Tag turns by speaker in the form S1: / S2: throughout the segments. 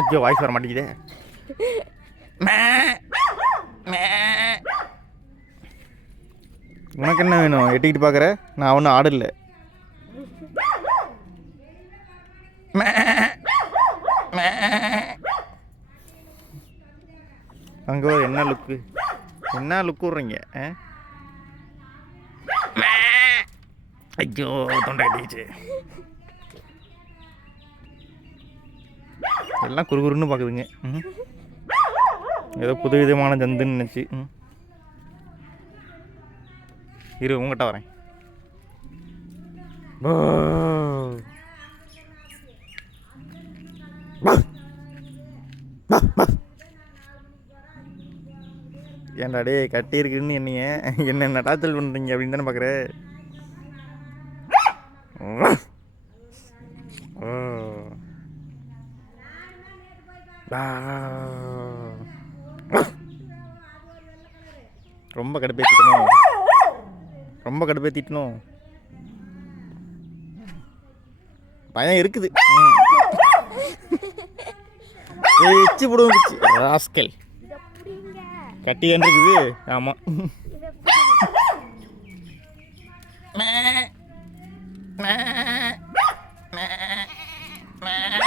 S1: ஐயோ வாய்ஸ் வர மாட்டேங்குதே. உனக்கு என்ன வேணும்? எட்டிக்கிட்டு பார்க்குற நான் ஒன்றும் ஆடல. அங்கே என்ன லுக்கு என்ன லுக்கு விட்றீங்க ஐயோ தொண்டை கட்டிக்கிச்சு எல்லாம் குறுகுறுன்னு பார்க்குதுங்க ஏதோ புது விதமான ஜந்துன்னு நினச்சி. இரு உங்கள்கிட்ட வரேன். போ. ஏன்டா கட்டி இருக்குன்னு என்னைய? என்ன நடாத்தல் டாச்சல் பண்ணுறீங்க அப்படின்னு தானே பார்க்குறேன் ஓ பா. ரொம்ப கடுப்பேற்றிட்டணும் ரொம்ப கடுப்பேற்றிட்டணும் பயம் இருக்குது. எச்சு எச்சி போடுவோம் ராஸ்கல் கட்டி இருக்குது ஆமாம்
S2: மே பிடிங்க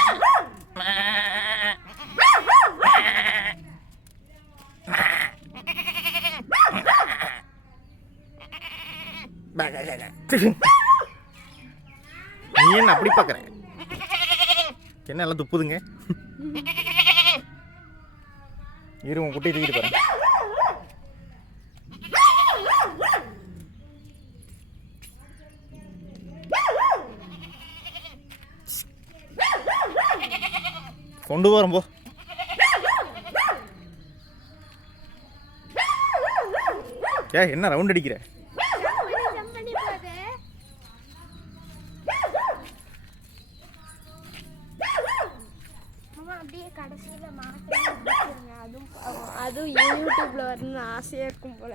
S1: நீ என்ன அப்படி பார்க்குற என்ன எல்லாம் துப்புதுங்க? இரு உன் குட்டி தூக்கிட்டு போகிறேன் கொண்டு போகிறோம் போ ஏ என்ன ரவுண்ட் அடிக்கிற?
S2: கடைசியில் மாட்டேன் அதுவும் அதுவும் யூடியூப்பில் வரணும்னு ஆசையாக இருக்கும் போல.